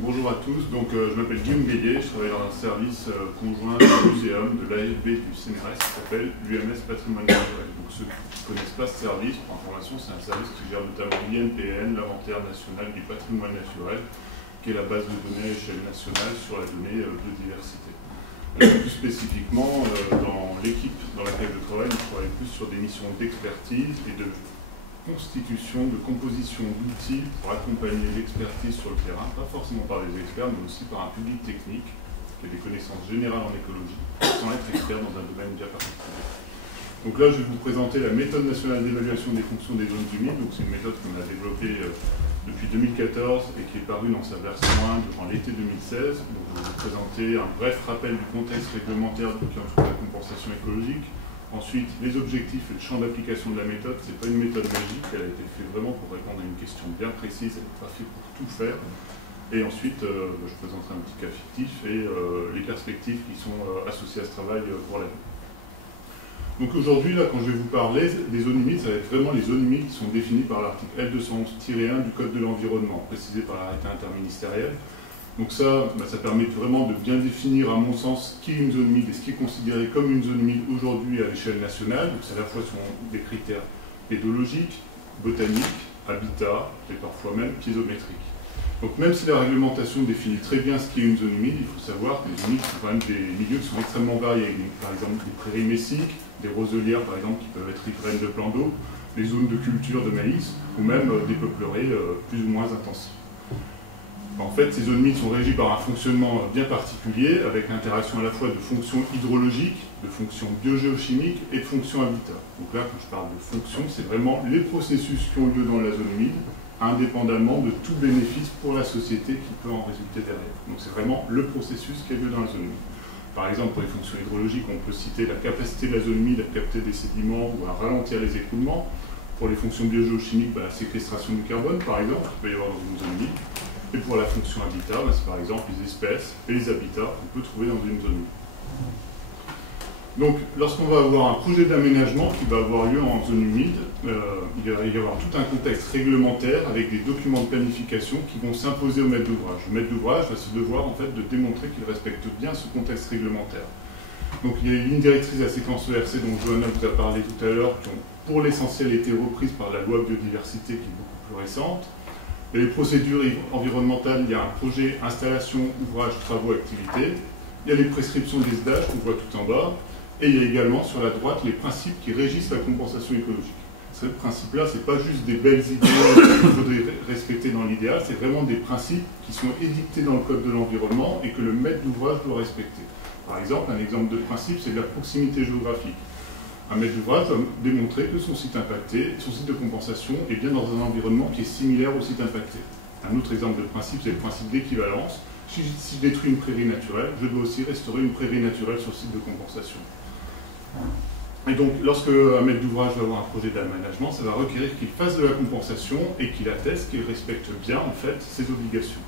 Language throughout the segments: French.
Bonjour à tous, je m'appelle Guillaume Gaillet, je travaille dans un service conjoint du muséum de l'AFB du CNRS qui s'appelle l'UMS Patrimoine Naturel. Donc ceux qui ne connaissent pas ce service, pour information, c'est un service qui gère notamment l'INPN, l'Inventaire national du patrimoine naturel, qui est la base de données à échelle nationale sur la donnée biodiversité. Plus spécifiquement, dans l'équipe dans laquelle je travaille plus sur des missions d'expertise et de constitution, de composition d'outils pour accompagner l'expertise sur le terrain, pas forcément par les experts, mais aussi par un public technique qui a des connaissances générales en écologie, sans être expert dans un domaine bien particulier. Donc là, je vais vous présenter la méthode nationale d'évaluation des fonctions des zones humides. Donc c'est une méthode qu'on a développée depuis 2014 et qui est parue dans sa version 1 durant l'été 2016. Donc je vais vous présenter un bref rappel du contexte réglementaire qui entoure la compensation écologique. Ensuite, les objectifs et le champ d'application de la méthode. Ce n'est pas une méthode magique, elle a été faite vraiment pour répondre à une question bien précise, elle n'est pas faite pour tout faire. Et ensuite, je présenterai un petit cas fictif et les perspectives qui sont associées à ce travail pour l'avenir. Donc aujourd'hui, là, quand je vais vous parler des zones humides, ça va être vraiment les zones humides qui sont définies par l'article L211-1 du Code de l'environnement, précisé par l'arrêté interministériel. Donc ça permet vraiment de bien définir, à mon sens, ce qu'est une zone humide et ce qui est considéré comme une zone humide aujourd'hui à l'échelle nationale. Donc c'est à la fois sur des critères pédologiques, botaniques, habitat et parfois même piézométriques. Donc même si la réglementation définit très bien ce qu'est une zone humide, il faut savoir que les zones humides sont quand même des milieux qui sont extrêmement variés. Par exemple des prairies messiques, des roselières par exemple qui peuvent être riveraines de plans d'eau, des zones de culture de maïs ou même des peupleraies plus ou moins intensives. En fait, ces zones humides sont régies par un fonctionnement bien particulier, avec l'interaction à la fois de fonctions hydrologiques, de fonctions biogéochimiques et de fonctions habitat. Donc là, quand je parle de fonctions, c'est vraiment les processus qui ont lieu dans la zone humide, indépendamment de tout bénéfice pour la société qui peut en résulter derrière. Donc c'est vraiment le processus qui a lieu dans la zone humide. Par exemple, pour les fonctions hydrologiques, on peut citer la capacité de la zone humide à capter des sédiments ou à ralentir les écoulements. Pour les fonctions biogéochimiques, la séquestration du carbone, par exemple, qui peut y avoir dans une zone humide. Et pour la fonction habitat, c'est par exemple les espèces et les habitats qu'on peut trouver dans une zone humide. Donc, lorsqu'on va avoir un projet d'aménagement qui va avoir lieu en zone humide, il va y avoir tout un contexte réglementaire avec des documents de planification qui vont s'imposer au maître d'ouvrage. Le maître d'ouvrage va se devoir en fait de démontrer qu'il respecte bien ce contexte réglementaire. Donc, il y a les lignes directrices de la séquence ERC dont Johanna vous a parlé tout à l'heure, qui ont pour l'essentiel été reprises par la loi biodiversité qui est beaucoup plus récente. Il y a les procédures environnementales, il y a un projet, installation, ouvrage, travaux, activités. Il y a les prescriptions des SDAG qu'on voit tout en bas. Et il y a également sur la droite les principes qui régissent la compensation écologique. Ces principes-là, ce n'est pas juste des belles idées qu'il faudrait respecter dans l'idéal, c'est vraiment des principes qui sont édictés dans le Code de l'environnement et que le maître d'ouvrage doit respecter. Par exemple, un exemple de principe, c'est de la proximité géographique. Un maître d'ouvrage doit démontrer que son site impacté, son site de compensation est bien dans un environnement qui est similaire au site impacté. Un autre exemple de principe, c'est le principe d'équivalence. Si je détruis une prairie naturelle, je dois aussi restaurer une prairie naturelle sur le site de compensation. Et donc, lorsque un maître d'ouvrage va avoir un projet d'aménagement, ça va requérir qu'il fasse de la compensation et qu'il atteste qu'il respecte bien, en fait, ses obligations.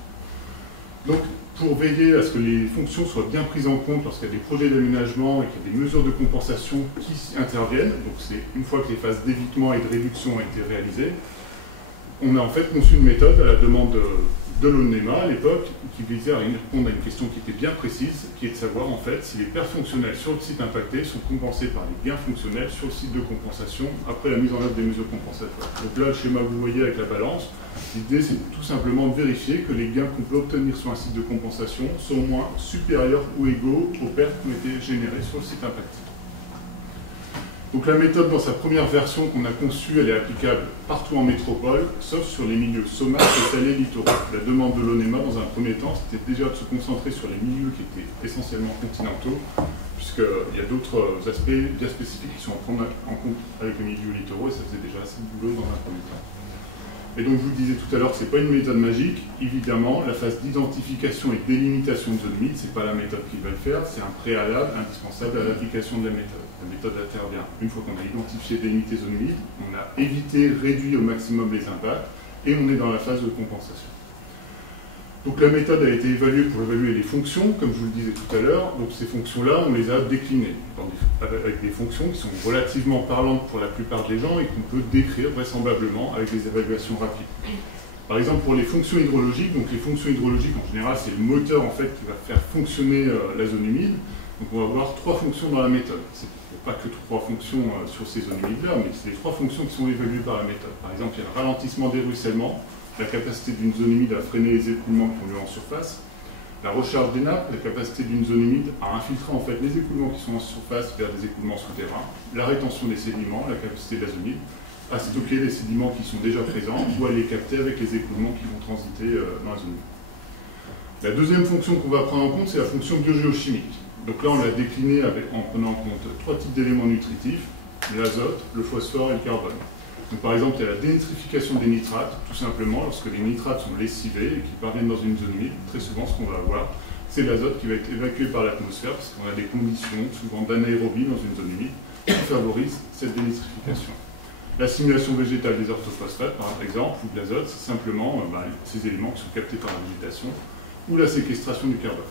Donc, pour veiller à ce que les fonctions soient bien prises en compte lorsqu'il y a des projets d'aménagement et qu'il y a des mesures de compensation qui interviennent, donc c'est une fois que les phases d'évitement et de réduction ont été réalisées, on a en fait conçu une méthode à la demande de l'ONEMA à l'époque qui visait à répondre à une question qui était bien précise, qui est de savoir en fait si les pertes fonctionnelles sur le site impacté sont compensées par les gains fonctionnels sur le site de compensation après la mise en œuvre des mesures compensatoires. Donc là, le schéma que vous voyez avec la balance, l'idée c'est tout simplement de vérifier que les gains qu'on peut obtenir sur un site de compensation sont au moins supérieurs ou égaux aux pertes qui ont été générées sur le site impacté. Donc la méthode dans sa première version qu'on a conçue, elle est applicable partout en métropole, sauf sur les milieux saumâtres et salés littoraux. La demande de l'ONEMA dans un premier temps, c'était déjà de se concentrer sur les milieux qui étaient essentiellement continentaux, puisqu'il y a d'autres aspects bien spécifiques qui sont à prendre en compte avec les milieux littoraux, et ça faisait déjà assez de boulot dans un premier temps. Et donc je vous disais tout à l'heure que ce n'est pas une méthode magique. Évidemment, la phase d'identification et de délimitation de zones humides, ce n'est pas la méthode qui va le faire, c'est un préalable indispensable à l'application de la méthode. La méthode intervient une fois qu'on a identifié et délimité zones humides, on a évité, réduit au maximum les impacts, et on est dans la phase de compensation. Donc la méthode a été évaluée pour évaluer les fonctions, comme je vous le disais tout à l'heure. Donc ces fonctions-là, on les a déclinées avec des fonctions qui sont relativement parlantes pour la plupart des gens et qu'on peut décrire vraisemblablement avec des évaluations rapides. Par exemple, pour les fonctions hydrologiques, donc les fonctions hydrologiques en général, c'est le moteur en fait qui va faire fonctionner la zone humide. Donc on va avoir 3 fonctions dans la méthode. C'est pas que 3 fonctions sur ces zones humides-là, mais c'est les 3 fonctions qui sont évaluées par la méthode. Par exemple, il y a le ralentissement des ruissellements, la capacité d'une zone humide à freiner les écoulements qui ont lieu en surface, la recharge des nappes, la capacité d'une zone humide à infiltrer en fait les écoulements qui sont en surface vers des écoulements souterrains, la rétention des sédiments, la capacité de la zone humide à stocker les sédiments qui sont déjà présents ou à les capter avec les écoulements qui vont transiter dans la zone humide. La deuxième fonction qu'on va prendre en compte, c'est la fonction biogéochimique. Donc là, on l'a décliné en prenant en compte 3 types d'éléments nutritifs, l'azote, le phosphore et le carbone. Donc par exemple, il y a la dénitrification des nitrates, tout simplement, lorsque les nitrates sont lessivés et qu'ils parviennent dans une zone humide, très souvent ce qu'on va avoir, c'est l'azote qui va être évacué par l'atmosphère, parce qu'on a des conditions, souvent d'anaérobie dans une zone humide, qui favorisent cette dénitrification. La simulation végétale des orthophosphates, par exemple, ou de l'azote, c'est simplement ces éléments qui sont captés par la végétation, ou la séquestration du carbone.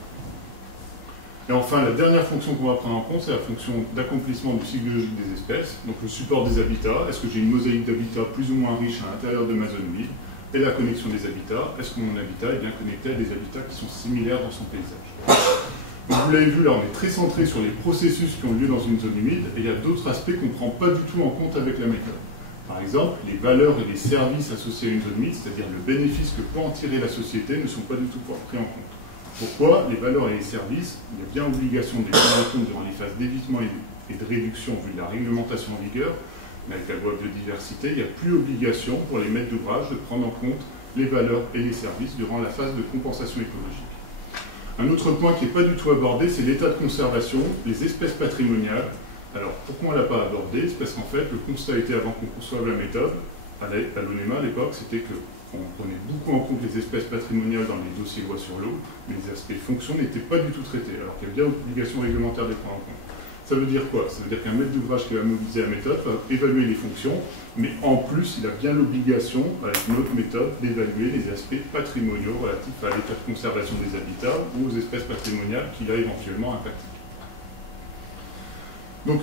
Et enfin, la dernière fonction qu'on va prendre en compte, c'est la fonction d'accomplissement du cycle biologique des espèces, donc le support des habitats. Est-ce que j'ai une mosaïque d'habitats plus ou moins riche à l'intérieur de ma zone humide? Et la connexion des habitats. Est-ce que mon habitat est bien connecté à des habitats qui sont similaires dans son paysage? Donc, vous l'avez vu, là, on est très centré sur les processus qui ont lieu dans une zone humide, et il y a d'autres aspects qu'on ne prend pas du tout en compte avec la méthode. Par exemple, les valeurs et les services associés à une zone humide, c'est-à-dire le bénéfice que peut en tirer la société, ne sont pas du tout pris en compte. Pourquoi? Les valeurs et les services, il y a bien obligation de les prendre en compte durant les phases d'évitement et de réduction vu de la réglementation en vigueur, mais avec la loi biodiversité, il n'y a plus obligation pour les maîtres d'ouvrage de prendre en compte les valeurs et les services durant la phase de compensation écologique. Un autre point qui n'est pas du tout abordé, c'est l'état de conservation, les espèces patrimoniales. Alors, pourquoi on ne l'a pas abordé? C'est parce qu'en fait, le constat était avant qu'on conçoive la méthode, à l'ONEMA à l'époque, c'était qu'on prenait beaucoup en compte les espèces patrimoniales dans les dossiers loi sur l'eau, mais les aspects fonctions n'étaient pas du tout traités, alors qu'il y a bien obligation réglementaire de les prendre en compte. Ça veut dire quoi? Ça veut dire qu'un maître d'ouvrage qui va mobiliser la méthode va évaluer les fonctions, mais en plus, il a bien l'obligation, avec notre méthode, d'évaluer les aspects patrimoniaux relatifs à l'état de conservation des habitats ou aux espèces patrimoniales qu'il a éventuellement impactées. Donc,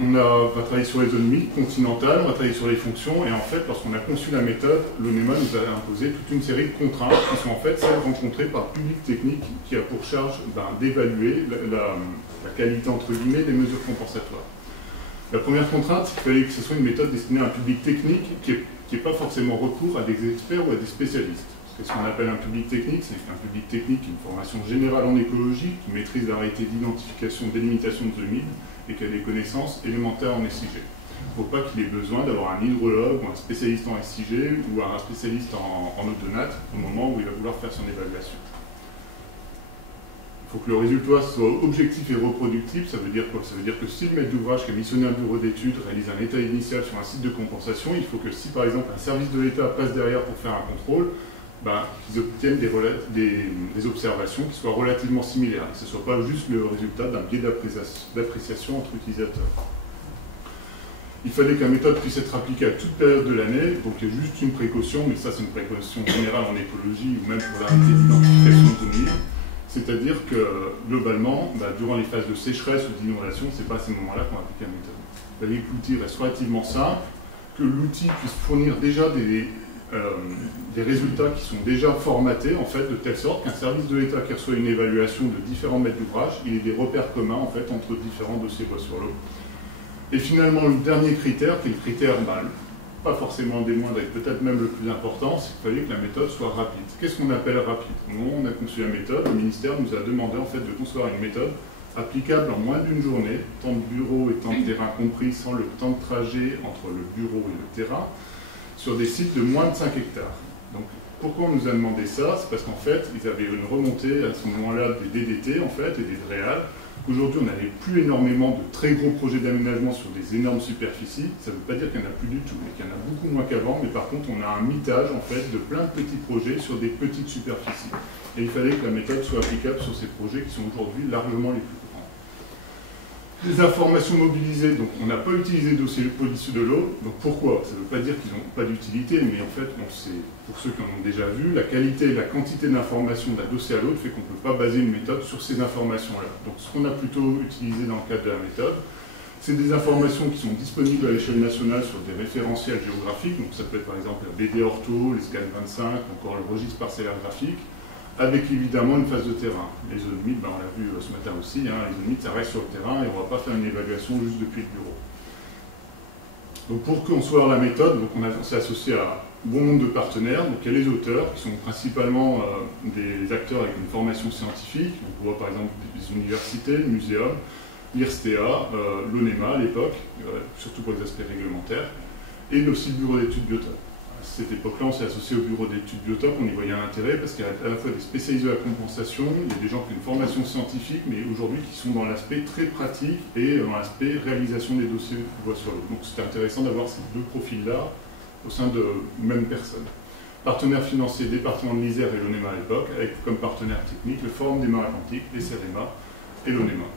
on va travailler sur les zones humides continentales, on va travailler sur les fonctions, et en fait, lorsqu'on a conçu la méthode, l'ONEMA nous a imposé toute une série de contraintes qui sont en fait celles rencontrées par le public technique qui a pour charge d'évaluer la qualité, entre guillemets, des mesures compensatoires. La première contrainte, c'est qu'il fallait que ce soit une méthode destinée à un public technique qui n'ait pas forcément recours à des experts ou à des spécialistes. Parce que ce qu'on appelle un public technique, c'est un public technique qui a une formation générale en écologie, qui maîtrise la réalité d'identification, délimitation de zones humides, et qui a des connaissances élémentaires en SIG. Il ne faut pas qu'il ait besoin d'avoir un hydrologue ou un spécialiste en SIG ou un spécialiste en odonate au moment où il va vouloir faire son évaluation. Il faut que le résultat soit objectif et reproductible. Ça veut dire quoi? Ça veut dire que si le maître d'ouvrage qui a missionné un bureau d'études réalise un état initial sur un site de compensation, il faut que si par exemple un service de l'État passe derrière pour faire un contrôle, qu'ils obtiennent des observations qui soient relativement similaires, que ce ne soit pas juste le résultat d'un biais d'appréciation entre utilisateurs. Il fallait que la méthode puisse être appliquée à toute période de l'année, donc il y a juste une précaution, mais ça c'est une précaution générale en écologie ou même pour l'arrêté d'identification de zones humides, c'est-à-dire que globalement, durant les phases de sécheresse ou d'inondation, ce n'est pas à ces moments-là qu'on applique la méthode. Il fallait que l'outil reste relativement simple, que l'outil puisse fournir déjà des résultats qui sont déjà formatés, en fait, de telle sorte qu'un service de l'État qui reçoit une évaluation de différents maîtres d'ouvrage, il ait des repères communs, en fait, entre différents dossiers loi sur l'eau. Et finalement, le dernier critère, qui est le critère, pas forcément des moindres, et peut-être même le plus important, c'est qu'il fallait que la méthode soit rapide. Qu'est-ce qu'on appelle rapide? Au moment où on a conçu la méthode, le ministère nous a demandé, en fait, de concevoir une méthode applicable en moins d'une journée, temps de bureau et temps de terrain compris, sans le temps de trajet entre le bureau et le terrain, sur des sites de moins de 5 hectares. Donc, pourquoi on nous a demandé ça? C'est parce qu'en fait, ils avaient une remontée à ce moment-là des DDT, en fait, et des DREAL. Aujourd'hui, on n'avait plus énormément de très gros projets d'aménagement sur des énormes superficies. Ça ne veut pas dire qu'il n'y en a plus du tout, mais qu'il y en a beaucoup moins qu'avant. Mais par contre, on a un mitage, en fait, de plein de petits projets sur des petites superficies. Et il fallait que la méthode soit applicable sur ces projets qui sont aujourd'hui largement les plus grands. Les informations mobilisées, donc on n'a pas utilisé de dossier policier de l'eau, donc pourquoi? Ça ne veut pas dire qu'ils n'ont pas d'utilité, mais en fait, pour ceux qui en ont déjà vu, la qualité et la quantité d'informations d'un dossier à l'autre fait qu'on ne peut pas baser une méthode sur ces informations-là. Donc ce qu'on a plutôt utilisé dans le cadre de la méthode, C'est des informations qui sont disponibles à l'échelle nationale sur des référentiels géographiques, donc ça peut être par exemple la BD Ortho, les scans 25, encore le registre parcellaire graphique, avec évidemment une phase de terrain. Les zones humides, on l'a vu ce matin aussi, hein, les zones humides, ça reste sur le terrain et on ne va pas faire une évaluation juste depuis le bureau. Donc pour concevoir la méthode, on s'est associé à un bon nombre de partenaires. Donc il y a les auteurs, qui sont principalement des acteurs avec une formation scientifique. Donc on voit par exemple des universités, le muséum, l'IRSTEA, l'ONEMA à l'époque, surtout pour les aspects réglementaires, et aussi le bureau d'études biotopes. À cette époque-là, on s'est associé au bureau d'études biotopes, on y voyait un intérêt parce qu'il y a à la fois des spécialistes de la compensation, il y a des gens qui ont une formation scientifique, mais aujourd'hui qui sont dans l'aspect très pratique et dans l'aspect réalisation des dossiers voie sur l'eau. Donc c'était intéressant d'avoir ces deux profils-là au sein de même personne. Partenaires financiers, département de l'Isère et l'ONEMA à l'époque, avec comme partenaire technique le Forum des Mers Atlantiques, les CEREMA et l'ONEMA.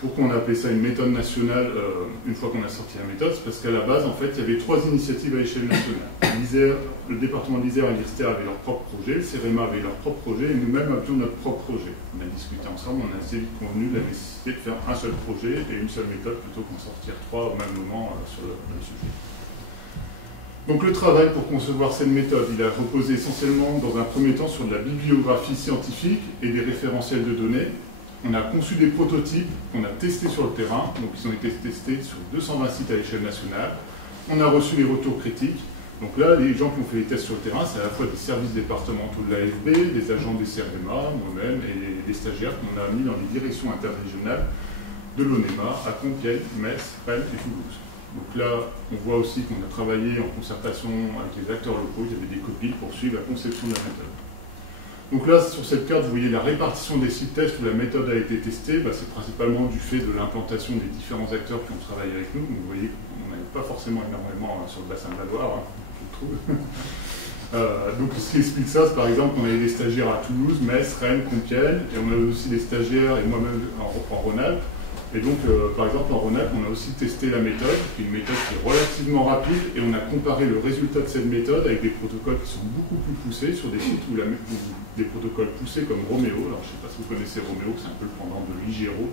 Pourquoi on a appelé ça une méthode nationale une fois qu'on a sorti la méthode? C'est parce qu'à la base, en fait, il y avait 3 initiatives à l'échelle nationale. Le département de l'Isère et l'IRSTEA avaient leur propre projet, le CEREMA avait leur propre projet, et nous-mêmes avions notre propre projet. On a discuté ensemble, on a assez vite convenu de la nécessité de faire un seul projet et une seule méthode plutôt qu'en sortir 3 au même moment sur le sujet. Donc le travail pour concevoir cette méthode, il a reposé essentiellement dans un premier temps sur de la bibliographie scientifique et des référentiels de données. On a conçu des prototypes qu'on a testés sur le terrain, donc ils ont été testés sur 220 sites à l'échelle nationale. On a reçu les retours critiques. Donc là, les gens qui ont fait les tests sur le terrain, c'est à la fois des services départementaux de l'AFB, des agents des CEREMA, moi-même, et des stagiaires qu'on a mis dans les directions interrégionales de l'ONEMA à Compiègne, Metz, Rennes et Toulouse. Donc là, on voit aussi qu'on a travaillé en concertation avec les acteurs locaux, il y avait des copies pour suivre la conception de la méthode. Donc là, sur cette carte, vous voyez la répartition des sites tests où la méthode a été testée. C'est principalement du fait de l'implantation des différents acteurs qui ont travaillé avec nous. Donc vous voyez qu'on n'avait pas forcément énormément sur le bassin de la Loire, je trouve. Donc ce qui explique ça, c'est par exemple qu'on avait des stagiaires à Toulouse, Metz, Rennes, Compiègne, et on avait aussi des stagiaires, et moi-même en Rhône-Alpes. Et donc, par exemple, en Rhône-Alpes, on a aussi testé la méthode, qui est une méthode qui est relativement rapide, et on a comparé le résultat de cette méthode avec des protocoles qui sont beaucoup plus poussés sur des sites où des protocoles poussés comme Roméo. Alors, je ne sais pas si vous connaissez Roméo, c'est un peu le pendant de l'IGERO.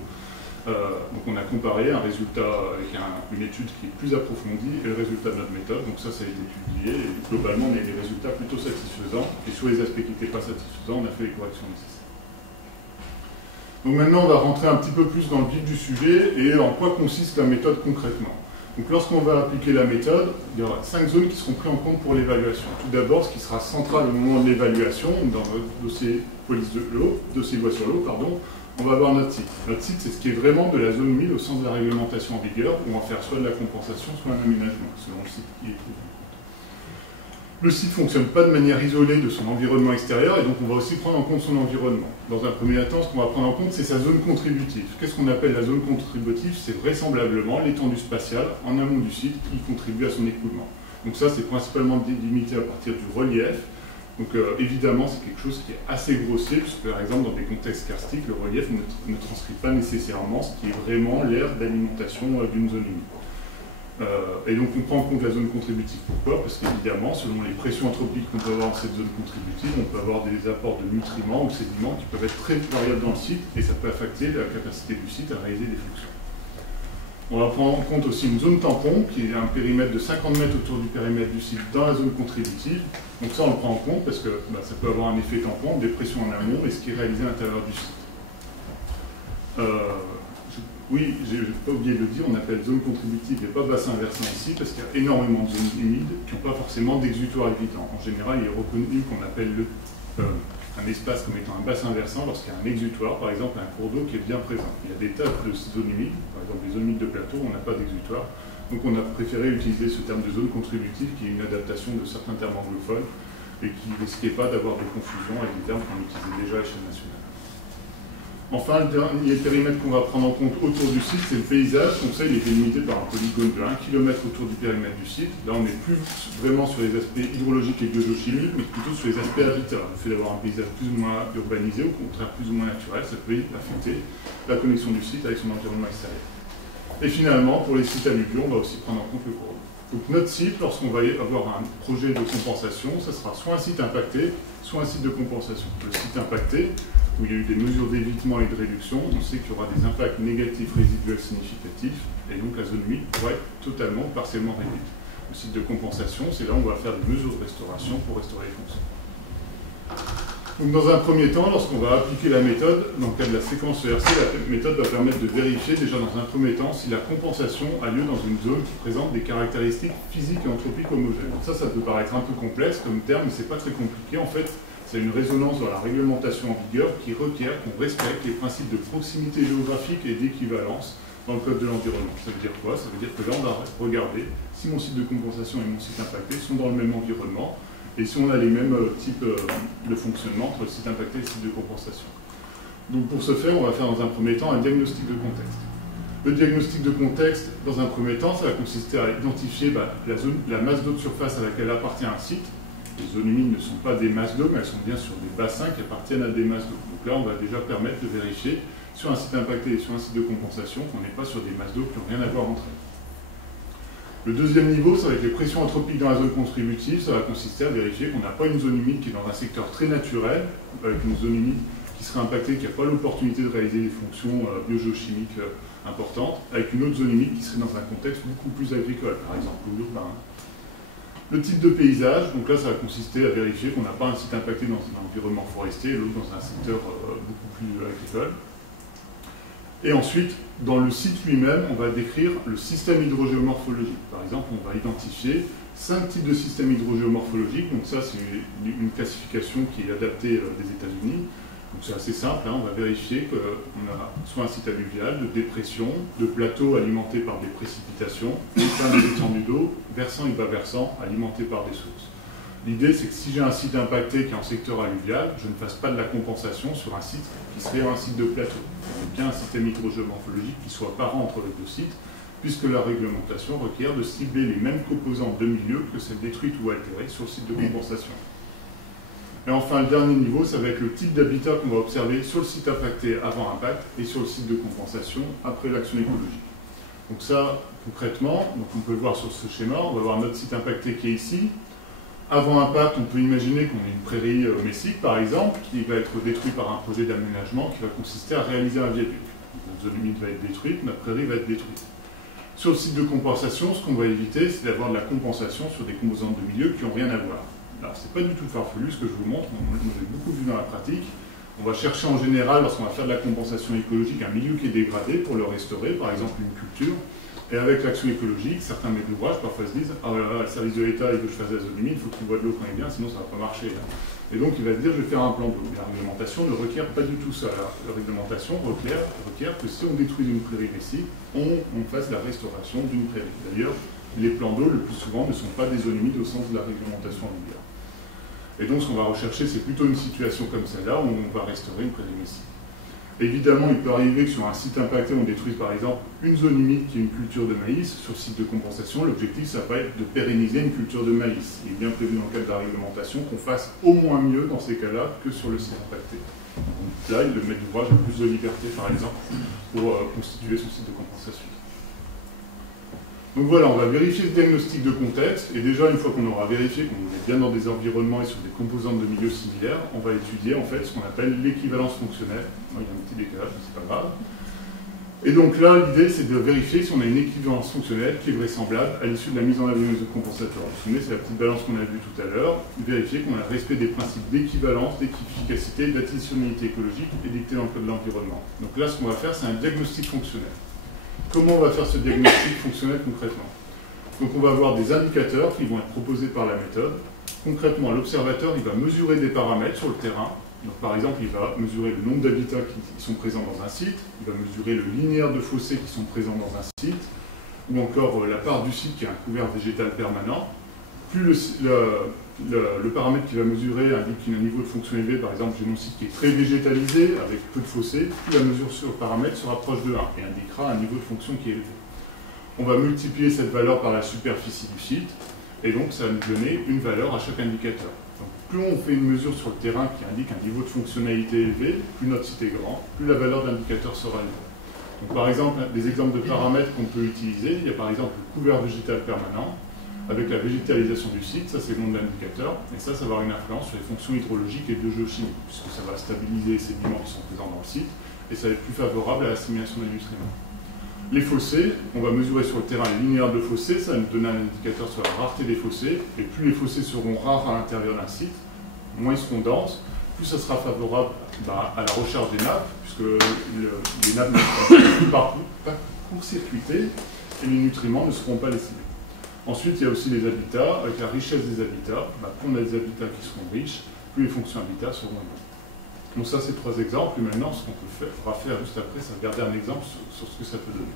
Donc, on a comparé un résultat avec une étude qui est plus approfondie et le résultat de notre méthode. Donc, ça a été publié, et globalement, on a des résultats plutôt satisfaisants. Et sur les aspects qui n'étaient pas satisfaisants, on a fait les corrections nécessaires. Donc maintenant, on va rentrer un petit peu plus dans le vif du sujet et en quoi consiste la méthode concrètement. Donc lorsqu'on va appliquer la méthode, il y aura 5 zones qui seront prises en compte pour l'évaluation. Tout d'abord, ce qui sera central au moment de l'évaluation, dans votre dossier police de l'eau, dossier voie sur l'eau, pardon, on va avoir notre site. Notre site, c'est ce qui est vraiment de la zone humide au sens de la réglementation en vigueur, où on va faire soit de la compensation, soit un aménagement, selon le site qui est trouvé. Le site ne fonctionne pas de manière isolée de son environnement extérieur et donc on va aussi prendre en compte son environnement. Dans un premier temps, ce qu'on va prendre en compte, c'est sa zone contributive. Qu'est-ce qu'on appelle la zone contributive? C'est vraisemblablement l'étendue spatiale en amont du site qui contribue à son écoulement. Donc ça, c'est principalement délimité à partir du relief. Donc évidemment, c'est quelque chose qui est assez grossier, puisque par exemple, dans des contextes karstiques, le relief ne transcrit pas nécessairement ce qui est vraiment l'aire d'alimentation d'une zone humide. Et donc on prend en compte la zone contributive. Pourquoi? Parce qu'évidemment, selon les pressions anthropiques qu'on peut avoir dans cette zone contributive, on peut avoir des apports de nutriments ou de sédiments qui peuvent être très variables dans le site et ça peut affecter la capacité du site à réaliser des fonctions. On va prendre en compte aussi une zone tampon qui est un périmètre de 50 mètres autour du périmètre du site dans la zone contributive. Donc ça, on le prend en compte parce que ça peut avoir un effet tampon, des pressions en amont et ce qui est réalisé à l'intérieur du site. Oui, je n'ai pas oublié de le dire, on appelle zone contributive et pas bassin versant ici, parce qu'il y a énormément de zones humides qui n'ont pas forcément d'exutoire évident. En général, il est reconnu qu'on appelle un espace comme étant un bassin versant lorsqu'il y a un exutoire, par exemple un cours d'eau qui est bien présent. Il y a des tas de zones humides, par exemple les zones humides de plateau, on n'a pas d'exutoire. Donc on a préféré utiliser ce terme de zone contributive qui est une adaptation de certains termes anglophones et qui ne risquait pas d'avoir de confusion avec des termes qu'on utilisait déjà à l'échelle nationale. Enfin, le dernier périmètre qu'on va prendre en compte autour du site, c'est le paysage. Donc ça, il est délimité par un polygone de 1 km autour du périmètre du site. Là, on n'est plus vraiment sur les aspects hydrologiques et biogéochimiques, mais plutôt sur les aspects habitat. Le fait d'avoir un paysage plus ou moins urbanisé, au contraire plus ou moins naturel, ça peut affecter la connexion du site avec son environnement extérieur. Et finalement, pour les sites alluviaux, on va aussi prendre en compte le cours d'eau. Donc notre site, lorsqu'on va avoir un projet de compensation, ça sera soit un site impacté, soit un site de compensation. Le site impacté, où il y a eu des mesures d'évitement et de réduction, on sait qu'il y aura des impacts négatifs résiduels significatifs, et donc la zone humide pourra être totalement ou partiellement réduite. Le site de compensation, c'est là où on va faire des mesures de restauration pour restaurer les fonctions. Donc dans un premier temps, lorsqu'on va appliquer la méthode, dans le cas de la séquence ERC, la méthode va permettre de vérifier déjà dans un premier temps si la compensation a lieu dans une zone qui présente des caractéristiques physiques et anthropiques homogènes. Donc ça peut paraître un peu complexe comme terme, mais c'est pas très compliqué. En fait, c'est une résonance dans la réglementation en vigueur qui requiert qu'on respecte les principes de proximité géographique et d'équivalence dans le code de l'environnement. Ça veut dire quoi? Ça veut dire que là, on va regarder si mon site de compensation et mon site impacté sont dans le même environnement, et si on a les mêmes types de fonctionnement entre le site impacté et le site de compensation. Donc pour ce faire, on va faire dans un premier temps un diagnostic de contexte. Le diagnostic de contexte, dans un premier temps, ça va consister à identifier la masse d'eau de surface à laquelle appartient un site. Les zones humides ne sont pas des masses d'eau, mais elles sont bien sur des bassins qui appartiennent à des masses d'eau. Donc là, on va déjà permettre de vérifier sur un site impacté et sur un site de compensation qu'on n'est pas sur des masses d'eau qui n'ont rien à voir entre elles. Le deuxième niveau, ça va être les pressions anthropiques dans la zone contributive. Ça va consister à vérifier qu'on n'a pas une zone humide qui est dans un secteur très naturel, avec une zone humide qui serait impactée, qui n'a pas l'opportunité de réaliser des fonctions biogéochimiques importantes, avec une autre zone humide qui serait dans un contexte beaucoup plus agricole, par exemple, ou urbain. Le type de paysage, donc là, ça va consister à vérifier qu'on n'a pas un site impacté dans un environnement forestier et l'autre dans un secteur beaucoup plus agricole. Et ensuite, dans le site lui-même, on va décrire le système hydrogéomorphologique. Par exemple, on va identifier 5 types de systèmes hydrogéomorphologiques. Donc ça, c'est une classification qui est adaptée des États-Unis. Donc c'est assez simple, hein. On va vérifier qu'on a soit un site alluvial, de dépression, de plateau alimenté par des précipitations, et plein de étendues d'eau, versant et bas versant, alimentés par des sources. L'idée, c'est que si j'ai un site impacté qui est en secteur alluvial, je ne fasse pas de la compensation sur un site qui serait un site de plateau. C'est bien un système hydrogéomorphologique qui soit parent entre les deux sites, puisque la réglementation requiert de cibler les mêmes composantes de milieu que celles détruites ou altérées sur le site de compensation. Et enfin, le dernier niveau, ça va être le type d'habitat qu'on va observer sur le site impacté avant impact et sur le site de compensation après l'action écologique. Donc ça, concrètement, donc on peut le voir sur ce schéma, on va voir notre site impacté qui est ici. Avant impact, on peut imaginer qu'on ait une prairie messique, par exemple, qui va être détruite par un projet d'aménagement qui va consister à réaliser un viaduc. Notre zone humide va être détruite, notre prairie va être détruite. Sur le site de compensation, ce qu'on va éviter, c'est d'avoir de la compensation sur des composantes de milieu qui n'ont rien à voir. Alors, c'est pas du tout farfelu ce que je vous montre, on l'a beaucoup vu dans la pratique. On va chercher en général, lorsqu'on va faire de la compensation écologique, un milieu qui est dégradé pour le restaurer, par exemple une culture. Et avec l'action écologique, certains maîtres d'ouvrage parfois se disent « Ah là là, le service de l'État, il veut que je fasse la zone humide, il faut qu'il boit de l'eau quand il est bien, sinon ça ne va pas marcher. » Et donc il va se dire « Je vais faire un plan d'eau. » La réglementation ne requiert pas du tout ça. La réglementation requiert que si on détruit une prairie ici, on fasse la restauration d'une prairie. D'ailleurs, les plans d'eau, le plus souvent, ne sont pas des zones humides au sens de la réglementation en vigueur. Et donc ce qu'on va rechercher, c'est plutôt une situation comme celle-là, où on va restaurer une prairie ici. Évidemment, il peut arriver que sur un site impacté, on détruise par exemple une zone humide qui est une culture de maïs. Sur le site de compensation, l'objectif, ça va être de pérenniser une culture de maïs. Il est bien prévu dans le cadre de la réglementation qu'on fasse au moins mieux dans ces cas-là que sur le site impacté. Donc là, le maître d'ouvrage a plus de liberté, par exemple, pour constituer son site de compensation. Donc voilà, on va vérifier ce diagnostic de contexte, et déjà, une fois qu'on aura vérifié qu'on est bien dans des environnements et sur des composantes de milieux similaires, on va étudier en fait ce qu'on appelle l'équivalence fonctionnelle. Il y a un petit décalage, mais c'est pas grave. Et donc là, l'idée, c'est de vérifier si on a une équivalence fonctionnelle qui est vraisemblable à l'issue de la mise en œuvre d'une mesure compensatoire. Vous vous souvenez, c'est la petite balance qu'on a vue tout à l'heure, vérifier qu'on a le respect des principes d'équivalence, d'efficacité, d'additionnalité écologique édictés dans le code de l'environnement. Donc là, ce qu'on va faire, c'est un diagnostic fonctionnel. Comment on va faire ce diagnostic fonctionnel concrètement? Donc on va avoir des indicateurs qui vont être proposés par la méthode. Concrètement, l'observateur, il va mesurer des paramètres sur le terrain. Donc, par exemple, il va mesurer le nombre d'habitats qui sont présents dans un site, il va mesurer le linéaire de fossés qui sont présents dans un site, ou encore la part du site qui a un couvert végétal permanent. Plus le paramètre qu'il va mesurer indique qu'il a un niveau de fonction élevé, par exemple, j'ai mon site qui est très végétalisé, avec peu de fossés, plus la mesure sur le paramètre se rapproche de 1 et indiquera un niveau de fonction qui est élevé. On va multiplier cette valeur par la superficie du site, et donc ça va nous donner une valeur à chaque indicateur. Donc, plus on fait une mesure sur le terrain qui indique un niveau de fonctionnalité élevé, plus notre site est grand, plus la valeur de l'indicateur sera élevée. Donc, par exemple, des exemples de paramètres qu'on peut utiliser, il y a par exemple le couvert végétal permanent. avec la végétalisation du site, ça c'est le nom de l'indicateur, et ça va avoir une influence sur les fonctions hydrologiques et biogéochimiques, puisque ça va stabiliser les sédiments qui sont présents dans le site, et ça va être plus favorable à l'assimilation des nutriments. Les fossés, on va mesurer sur le terrain les linéaires de fossés, ça va nous donner un indicateur sur la rareté des fossés, et plus les fossés seront rares à l'intérieur d'un site, moins ils seront denses, plus ça sera favorable à la recharge des nappes, puisque les nappes ne seront pas court-circuitées, et les nutriments ne seront pas lessivés. Ensuite, il y a aussi les habitats. Avec la richesse des habitats, plus on a des habitats qui seront riches, plus les fonctions habitats seront bonnes. Donc ça, c'est 3 exemples. Et maintenant, ce qu'on fera faire juste après, c'est regarder un exemple sur ce que ça peut donner.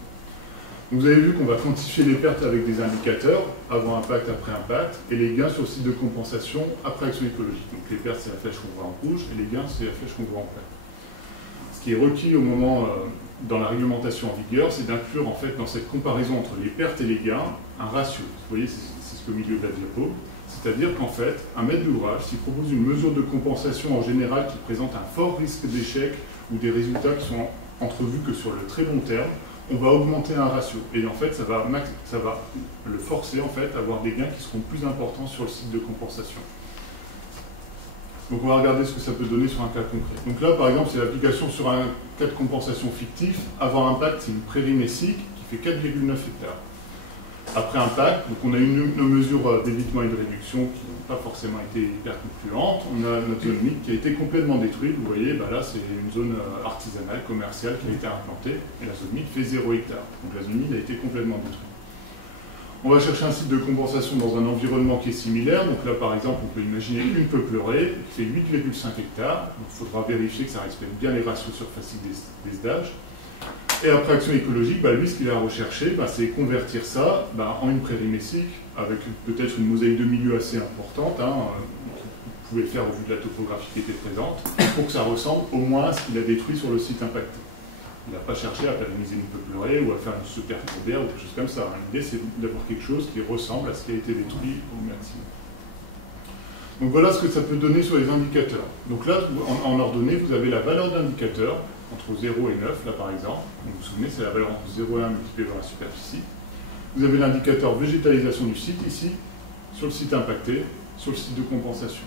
Donc, vous avez vu qu'on va quantifier les pertes avec des indicateurs, avant impact, après impact, et les gains sur le site de compensation après action écologique. Donc les pertes, c'est la flèche qu'on voit en rouge, et les gains, c'est la flèche qu'on voit en vert. Ce qui est requis au moment dans la réglementation en vigueur, c'est d'inclure en fait dans cette comparaison entre les pertes et les gains un ratio. Vous voyez, c'est ce qu'au milieu de la diapo. C'est-à-dire qu'en fait, un maître d'ouvrage, s'il propose une mesure de compensation en général qui présente un fort risque d'échec ou des résultats qui sont entrevus que sur le très long terme, on va augmenter un ratio. Et en fait, ça va le forcer en fait, à avoir des gains qui seront plus importants sur le site de compensation. Donc on va regarder ce que ça peut donner sur un cas concret. Donc là, par exemple, c'est l'application sur un cas de compensation fictif. Avant impact, c'est une prairie messique qui fait 4,9 hectares. Après impact, donc on a nos mesures d'évitement et de réduction qui n'ont pas forcément été hyper concluantes. On a notre zone humide qui a été complètement détruite. Vous voyez, là c'est une zone artisanale, commerciale qui a été implantée. Et la zone humide fait 0 hectare. Donc la zone humide a été complètement détruite. On va chercher un site de compensation dans un environnement qui est similaire. Donc là, par exemple, on peut imaginer une peuplerée qui fait 8,5 hectares. Donc il faudra vérifier que ça respecte bien les ratios surfaciques des SDAG. Et après action écologique, lui, ce qu'il a recherché, c'est convertir ça en une prairie messique, avec peut-être une mosaïque de milieu assez importante, vous pouvez faire au vu de la topographie qui était présente, pour que ça ressemble au moins à ce qu'il a détruit sur le site impacté. Il n'a pas cherché à pérenniser une peuplerée ou à faire une super tourbière ou quelque chose comme ça. L'idée, c'est d'avoir quelque chose qui ressemble à ce qui a été détruit au maximum. Donc voilà ce que ça peut donner sur les indicateurs. Donc là, en ordonnée, vous avez la valeur d'indicateur, entre 0 et 9, là par exemple. Donc, vous vous souvenez, c'est la valeur entre 0 et 1 multipliée par la superficie. Vous avez l'indicateur végétalisation du site, ici, sur le site impacté, sur le site de compensation.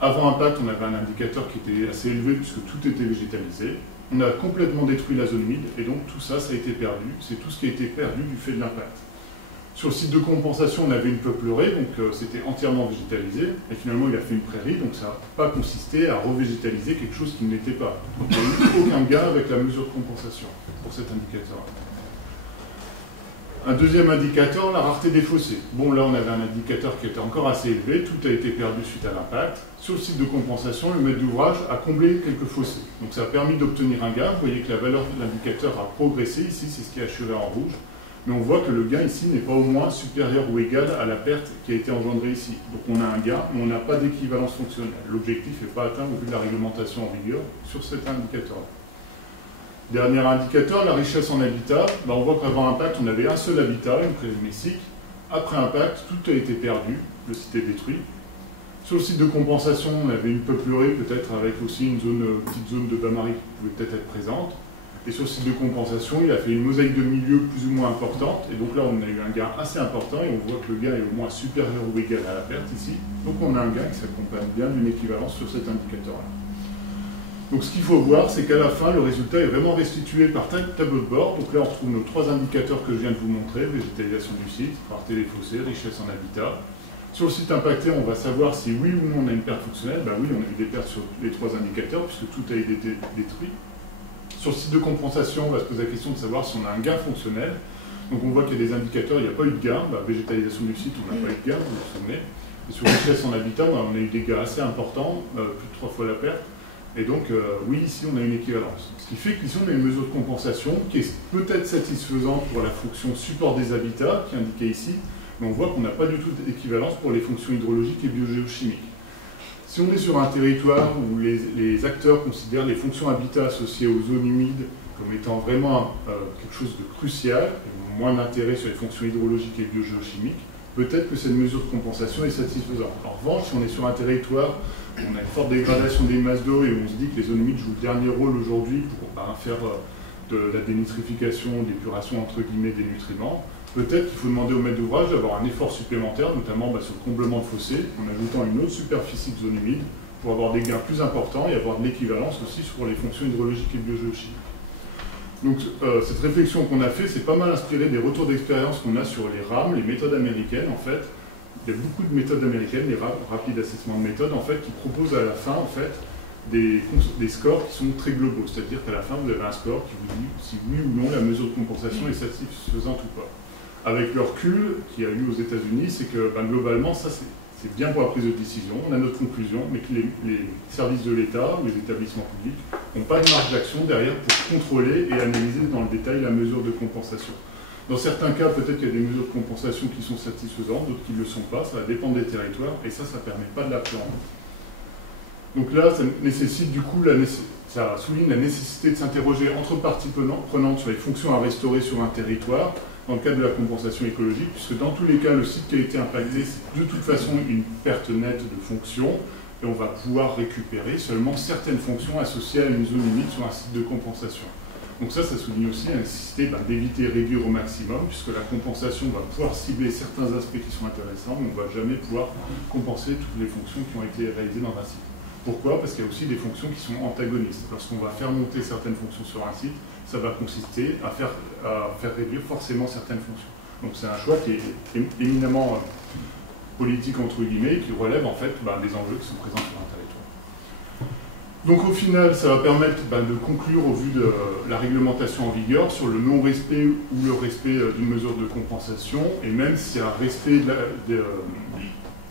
Avant impact, on avait un indicateur qui était assez élevé puisque tout était végétalisé. On a complètement détruit la zone humide et donc tout ça, ça a été perdu. C'est tout ce qui a été perdu du fait de l'impact. Sur le site de compensation, on avait une peuplerée, donc c'était entièrement végétalisé. Et finalement, il a fait une prairie, donc ça n'a pas consisté à revégétaliser quelque chose qui ne l'était pas. Donc il n'y a eu aucun gain avec la mesure de compensation pour cet indicateur. Un deuxième indicateur, la rareté des fossés. Bon, là, on avait un indicateur qui était encore assez élevé, tout a été perdu suite à l'impact. Sur le site de compensation, le maître d'ouvrage a comblé quelques fossés. Donc ça a permis d'obtenir un gain. Vous voyez que la valeur de l'indicateur a progressé. Ici, c'est ce qui est assuré en rouge. Mais on voit que le gain ici n'est pas au moins supérieur ou égal à la perte qui a été engendrée ici. Donc on a un gain, mais on n'a pas d'équivalence fonctionnelle. L'objectif n'est pas atteint au vu de la réglementation en vigueur sur cet indicateur-là. Dernier indicateur, la richesse en habitat. On voit qu'avant impact, on avait un seul habitat, une prairie messique. Après impact, tout a été perdu, le site est détruit. Sur le site de compensation, on avait une peuplerée, peut-être avec aussi une petite zone de bain-marie qui pouvait peut-être être présente. Et sur le site de compensation, il a fait une mosaïque de milieu plus ou moins importante. Et donc là, on a eu un gain assez important et on voit que le gain est au moins supérieur ou égal à la perte ici. Donc on a un gain qui s'accompagne bien d'une équivalence sur cet indicateur-là. Donc ce qu'il faut voir, c'est qu'à la fin, le résultat est vraiment restitué par tableau de bord. Donc là, on retrouve nos 3 indicateurs que je viens de vous montrer, végétalisation du site, rareté des fossés, richesse en habitat. Sur le site impacté, on va savoir si oui ou non on a une perte fonctionnelle. Oui, on a eu des pertes sur les 3 indicateurs puisque tout a été détruit. Sur le site de compensation, on va se poser la question de savoir si on a un gain fonctionnel. Donc on voit qu'il y a des indicateurs, il n'y a pas eu de gain. Végétalisation du site, on n'a pas eu de gain, vous vous souvenez. Et sur richesse en habitat, on a eu des gains assez importants, plus de 3 fois la perte. Et donc, oui, ici, on a une équivalence. Ce qui fait qu'ici, on a une mesure de compensation qui est peut-être satisfaisante pour la fonction support des habitats, qui est indiquée ici, mais on voit qu'on n'a pas du tout d'équivalence pour les fonctions hydrologiques et biogéochimiques. Si on est sur un territoire où les acteurs considèrent les fonctions habitat associées aux zones humides comme étant vraiment quelque chose de crucial, et moins d'intérêt sur les fonctions hydrologiques et biogéochimiques, peut-être que cette mesure de compensation est satisfaisante. En revanche, si on est sur un territoire où on a une forte dégradation des masses d'eau et où on se dit que les zones humides jouent le dernier rôle aujourd'hui pour faire de la dénitrification, d'épuration entre guillemets des nutriments, peut-être qu'il faut demander au maître d'ouvrage d'avoir un effort supplémentaire, notamment sur le comblement de fossés, en ajoutant une autre superficie de zone humide, pour avoir des gains plus importants et avoir de l'équivalence aussi sur les fonctions hydrologiques et biogéochimiques. Donc cette réflexion qu'on a fait, c'est pas mal inspiré des retours d'expérience qu'on a sur les RAM, les méthodes américaines en fait. Il y a beaucoup de méthodes américaines, les Rapid Assessment Méthodes en fait, qui proposent à la fin en fait des scores qui sont très globaux. C'est-à-dire qu'à la fin, vous avez un score qui vous dit si oui ou non la mesure de compensation est satisfaisante ou pas. Avec le recul qu'il y a eu aux États-Unis, c'est que globalement, ça c'est bien pour la prise de décision, on a notre conclusion, mais que les services de l'État, les établissements publics, n'ont pas de marge d'action derrière pour contrôler et analyser dans le détail la mesure de compensation. Dans certains cas, peut-être qu'il y a des mesures de compensation qui sont satisfaisantes, d'autres qui ne le sont pas, ça va dépendre des territoires, et ça ne permet pas de l'appréhender. Donc là, ça nécessite du coup, ça souligne la nécessité de s'interroger entre parties prenantes sur les fonctions à restaurer sur un territoire, dans le cadre de la compensation écologique, puisque dans tous les cas, le site qui a été impacté, c'est de toute façon une perte nette de fonctions, et on va pouvoir récupérer seulement certaines fonctions associées à une zone humide sur un site de compensation. Donc ça souligne aussi la nécessité d'éviter et réduire au maximum, puisque la compensation va pouvoir cibler certains aspects qui sont intéressants, mais on ne va jamais pouvoir compenser toutes les fonctions qui ont été réalisées dans un site. Pourquoi? Parce qu'il y a aussi des fonctions qui sont antagonistes. Lorsqu'on va faire monter certaines fonctions sur un site, ça va consister à faire réduire forcément certaines fonctions. Donc c'est un choix qui est éminemment politique, entre guillemets, qui relève en fait des enjeux qui sont présents sur un territoire. Donc au final, ça va permettre de conclure au vu de la réglementation en vigueur sur le non-respect ou le respect d'une mesure de compensation, et même s'il y a un respect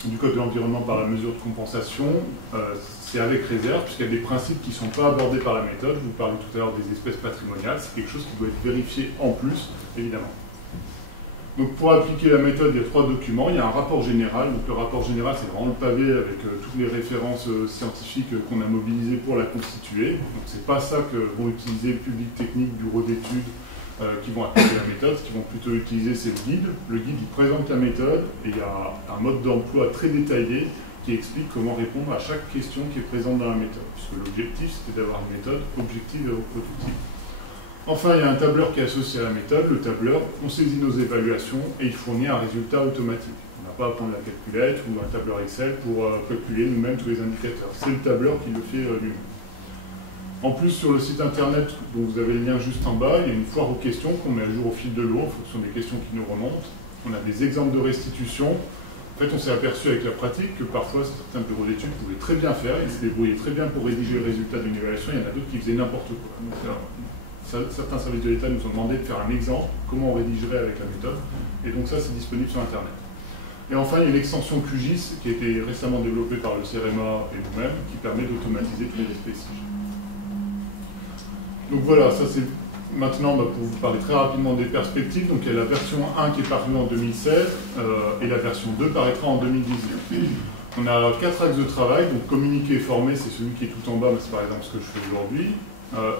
du Code de l'environnement par la mesure de compensation, c'est avec réserve, puisqu'il y a des principes qui ne sont pas abordés par la méthode. Vous parlez tout à l'heure des espèces patrimoniales, c'est quelque chose qui doit être vérifié en plus, évidemment. Donc pour appliquer la méthode, il y a 3 documents. Il y a un rapport général. Donc le rapport général, c'est vraiment le pavé avec toutes les références scientifiques qu'on a mobilisées pour la constituer. Donc c'est pas ça que vont utiliser le public technique, bureau d'études, qui vont appliquer la méthode. Ce qu'ils vont plutôt utiliser, c'est le guide. Le guide, il présente la méthode et il y a un mode d'emploi très détaillé qui explique comment répondre à chaque question qui est présente dans la méthode. Puisque l'objectif, c'était d'avoir une méthode objective et reproductible. Enfin, il y a un tableur qui est associé à la méthode. Le tableur, on saisit nos évaluations et il fournit un résultat automatique. On n'a pas à prendre la calculette ou un tableur Excel pour calculer nous-mêmes tous les indicateurs. C'est le tableur qui le fait lui-même. En plus, sur le site internet, dont vous avez le lien juste en bas, il y a une foire aux questions qu'on met à jour au fil de l'eau en fonction des questions qui nous remontent. On a des exemples de restitution. En fait, on s'est aperçu avec la pratique que parfois, certains bureaux d'études pouvaient très bien faire, ils se débrouillaient très bien pour rédiger le résultat d'une évaluation, il y en a d'autres qui faisaient n'importe quoi. Donc, certains services de l'État nous ont demandé de faire un exemple, comment on rédigerait avec la méthode, et donc ça, c'est disponible sur Internet. Et enfin, il y a une extension QGIS qui a été récemment développée par le CEREMA et nous-mêmes, qui permet d'automatiser tous les spécifiques. Donc voilà, ça c'est maintenant pour vous parler très rapidement des perspectives. Donc il y a la version 1 qui est parue en 2016 et la version 2 paraîtra en 2019. On a 4 axes de travail, donc communiquer et former, c'est celui qui est tout en bas, mais c'est par exemple ce que je fais aujourd'hui.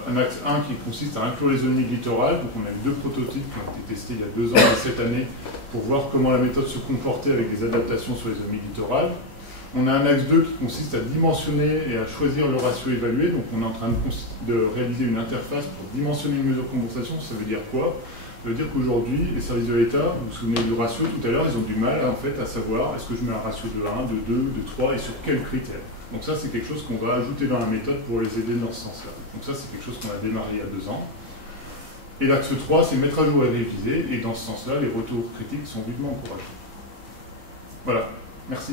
Un axe 1 qui consiste à inclure les zones humides littorales, donc on a eu 2 prototypes qui ont été testés il y a 2 ans et cette année pour voir comment la méthode se comportait avec des adaptations sur les zones humides littorales. On a un axe 2 qui consiste à dimensionner et à choisir le ratio évalué. Donc on est en train de réaliser une interface pour dimensionner une mesure de compensation. Ça veut dire quoi? Ça veut dire qu'aujourd'hui, les services de l'État, vous vous souvenez du ratio tout à l'heure, ils ont du mal en fait, à savoir est-ce que je mets un ratio de 1, de 2, de 3 et sur quels critères. Donc ça, c'est quelque chose qu'on va ajouter dans la méthode pour les aider dans ce sens-là. Donc ça, c'est quelque chose qu'on a démarré il y a 2 ans. Et l'axe 3, c'est mettre à jour et réviser. Et dans ce sens-là, les retours critiques sont vivement encouragés. Voilà. Merci.